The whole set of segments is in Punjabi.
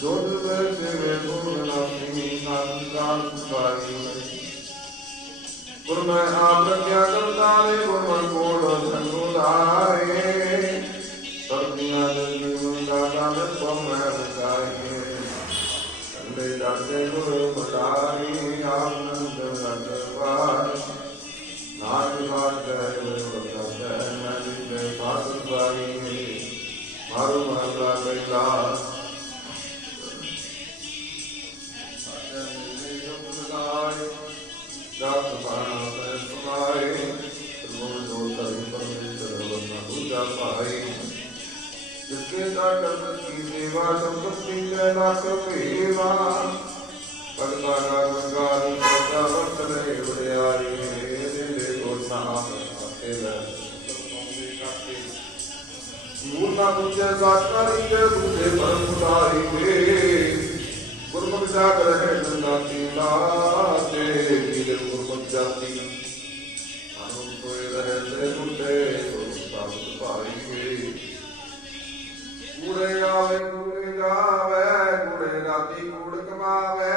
ਦੁੱਧ ਦੇ ਸੇਵੇ ਗੁਣ ਨਾਮੀ ਨਾਮ ਕਾਲ ਸੁਭਾਈ ਗੁਰ ਮੈਂ ਆਪ ਰਖਿਆ ਕਰਤਾ ਰੇ ਗੁਰ ਮਨ ਕੋਲ ਸੰਗੁਲਾਏ ਸਰਦੀਆਂ ਦੇ ਜੀਵਨ ਦਾ ਦਾਨ ਕੋ ਮੈਂ ਬਚਾਈਏ ਕੰਦੇ ਦਾਤੇ ਗੁਰ ਬਟਾਈ ਆਨੰਦ ਰਤਵਾਰ ਨਾਮ ਬਾਤ ਹੈ ਗੁਰ ਬਟਾਈ ਮੈਂ ਜਿਦੇ ਸਾਧ ਸੁਭਾਈ ਮਾਰੂ ਮਹਲਾ ਪਹਿਲਾ ਵਰਨਾ ਦੂਜਾ ਭਾਈ। ਜਿਸਕੇ ਦਾ ਕਰਮ ਕੀ ਸੇਵਾ ਸੰਪਤੀ ਜੈ ਲੱਖ ਭੀਵਾ। ਭਗਤਾ ਦਾ ਗੰਗਾਰੀ ਸਦਾ ਵਰਤ ਰਹੇ ਵਡਿਆਰੀ ਦੇ ਦੇ ਕੋ ਨਾਮ ਤੇ ਲੈ। ਮੂਰਨਾ ਮੁਝੇ ਸਾਕਾਰੀ ਕੇ ਦੂਜੇ ਪਰਮ ਉਦਾਰੀ ਕੇ ਗੁਰਮੁਖ ਜਾਗ ਰਹੇ ਜੰਦਾਤੀ ਲਾਤੇ ਵੀਰ ਗੁਰਮੁਖ ਜਾਤੀ। ਅਨੁ ਕੋਇ ਰਹੇ ਤੇ ਟੁੱਟੇ ਗੁਰੇ ਆਵੇ ਗੁਰੇ ਜਾਵੇ ਗੁਰੇ ਰਾਤੀ ਕੂੜ ਕਮਾਵੇ।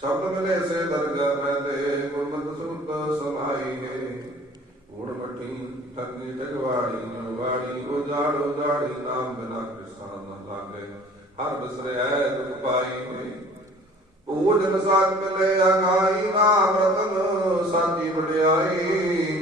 ਸਬਦ ਮਿਲੇ ਸੇ ਦਰਗਹਿ ਪੈਦੇ, ਗੁਰਮਤਿ ਸੁਰਤ ਸਮਾਈ ਹੈ ਓੜ ਮਠੀ ਠੱਗੀ ਟਗਵਾੜੀ ਵਾੜੀ ਉਜਾੜੋ ਜਾੜੀ ਨਾਮ ਬਿਨਾ ਕਿਸਾਨ ਨਾ ਲਾਗੇ। ਹਰ ਬਿਸਰੈ ਦੁਖ ਪਾਈ ਹੋਈ ਓ ਜਨ ਸਾਥ ਮਿਲੇ ਅਗਾਈ ਨਾਮ ਰਤਨ ਸਾਚੀ ਵਡਿਆਈ।